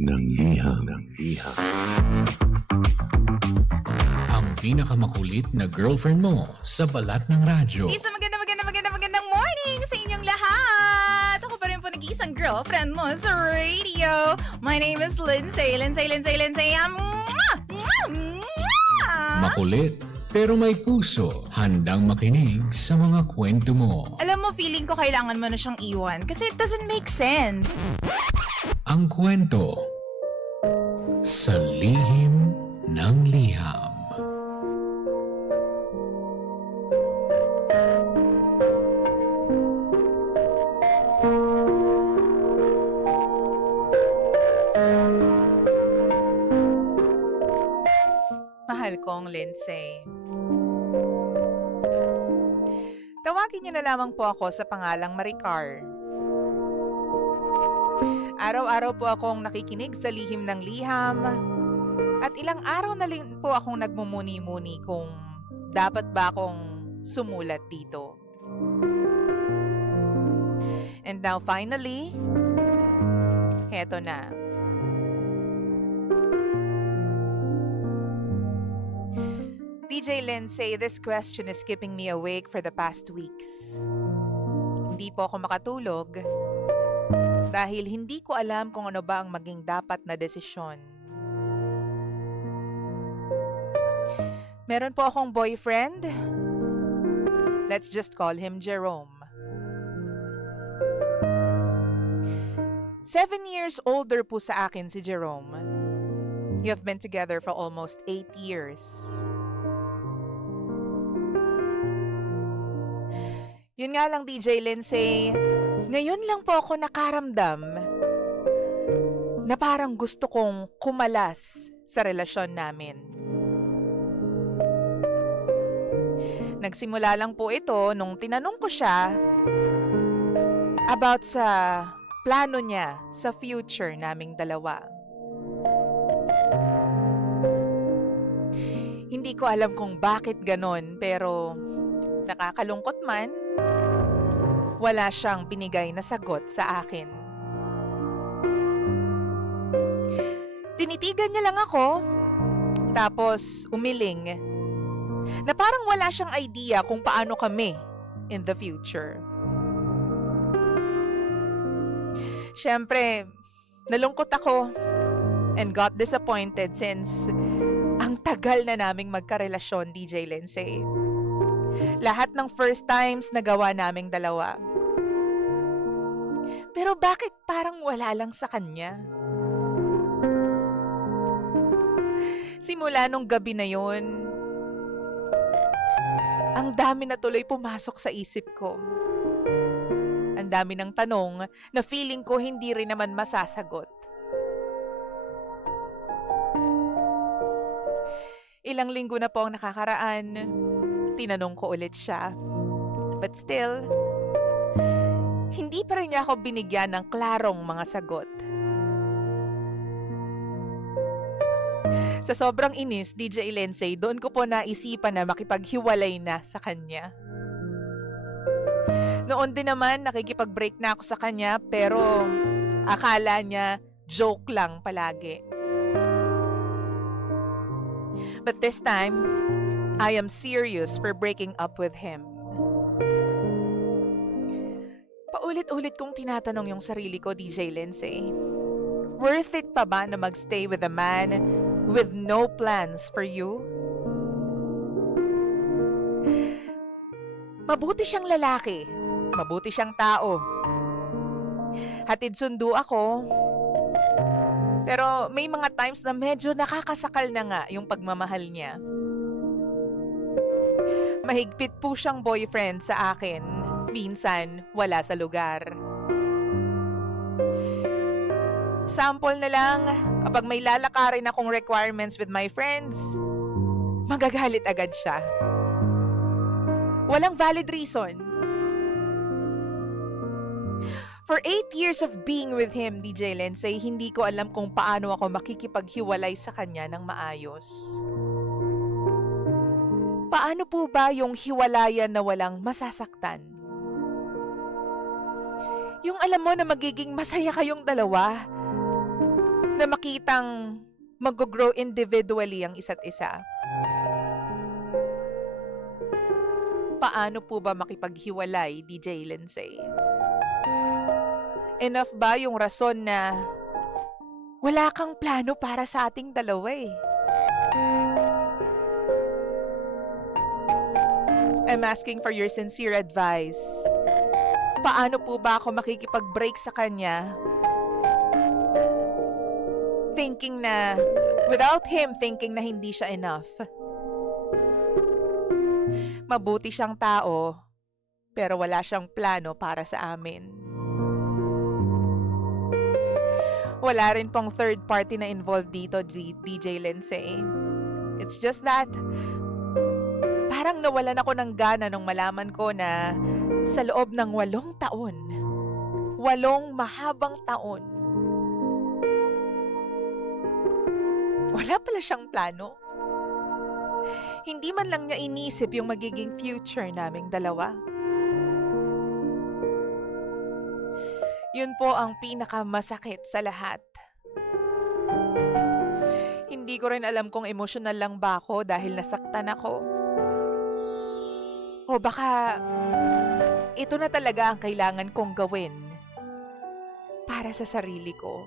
ng liham. Ang pinakamakulit na girlfriend mo sa balat ng radyo. Isang magandang morning sa inyong lahat! Ako pa rin po nag-iisang girlfriend mo sa radio. My name is Lindsay. Makulit pero may puso, handang makinig sa mga kwento mo. Alam mo, feeling ko kailangan mo na siyang iwan kasi it doesn't make sense. Ang kwento sa lihim ng liham. Mahal kong Lindsay. Tawagin niyo na lamang po ako sa pangalang Maricar. Araw-araw po akong nakikinig sa lihim ng liham at ilang araw na rin po akong nagmumuni-muni kung dapat ba akong sumulat dito. And now finally, heto na. DJ Lindsay, this question is keeping me awake for the past weeks. Hindi po ako makatulog dahil hindi ko alam kung ano ba ang maging dapat na desisyon. Meron po akong boyfriend. Let's just call him Jerome. 7 years older po sa akin si Jerome. We have been together for almost 8 years. Yun nga lang, DJ Lindsay, ngayon lang po ako nakaramdam na parang gusto kong kumalas sa relasyon namin. Nagsimula lang po ito nung tinanong ko siya about sa plano niya sa future naming dalawa. Hindi ko alam kung bakit ganon, pero nakakalungkot man, wala siyang binigay na sagot sa akin. Tinitigan niya lang ako, tapos umiling, na parang wala siyang idea kung paano kami in the future. Siyempre, nalungkot ako and got disappointed since ang tagal na naming magkarelasyon, DJ Lindsay. Lahat ng first times nagawa naming dalawa. Pero bakit parang wala lang sa kanya? Simula nung gabi na yon, ang dami na tuloy pumasok sa isip ko. Ang dami ng tanong na feeling ko hindi rin naman masasagot. Ilang linggo na po ang nakakaraan, tinanong ko ulit siya. But still, hindi pa rin niya ako binigyan ng klarong mga sagot. Sa sobrang inis, DJ Lindsay, doon ko po naisipan na makipaghiwalay na sa kanya. Noon din naman, nakikipag-break na ako sa kanya, pero akala niya joke lang palagi. But this time, I am serious for breaking up with him. Paulit-ulit kong tinatanong yung sarili ko, DJ Lindsay. Worth it pa ba na magstay with a man with no plans for you? Mabuti siyang lalaki. Mabuti siyang tao. Hatid sundo ako. Pero may mga times na medyo nakakasakal na nga yung pagmamahal niya. Mahigpit po siyang boyfriend sa akin. Minsan, wala sa lugar. Sample na lang, kapag may lalakarin akong requirements with my friends, magagalit agad siya. Walang valid reason. For 8 years of being with him, DJ Lindsay, hindi ko alam kung paano ako makikipaghiwalay sa kanya ng maayos. Paano po ba yung hiwalayan na walang masasaktan? Yung alam mo na magiging masaya kayong dalawa. na makitang mag-grow individually ang isa't isa. Paano po ba makipaghiwalay, DJ Lindsay? Enough ba yung rason na wala kang plano para sa ating dalawa eh? I'm asking for your sincere advice. Paano po ba ako makikipag-break sa kanya? Without him thinking na hindi siya enough. Mabuti siyang tao, pero wala siyang plano para sa amin. Wala rin pong third party na involved dito, DJ Lindsay. It's just that, parang nawalan ako ng gana nung malaman ko na sa loob ng 8 taon, 8 mahabang taon, wala pala siyang plano. Hindi man lang niya inisip yung magiging future naming dalawa. Yun po ang pinakamasakit sa lahat. Hindi ko rin alam kung emotional lang ba ako dahil nasaktan ako. O baka ito na talaga ang kailangan kong gawin para sa sarili ko.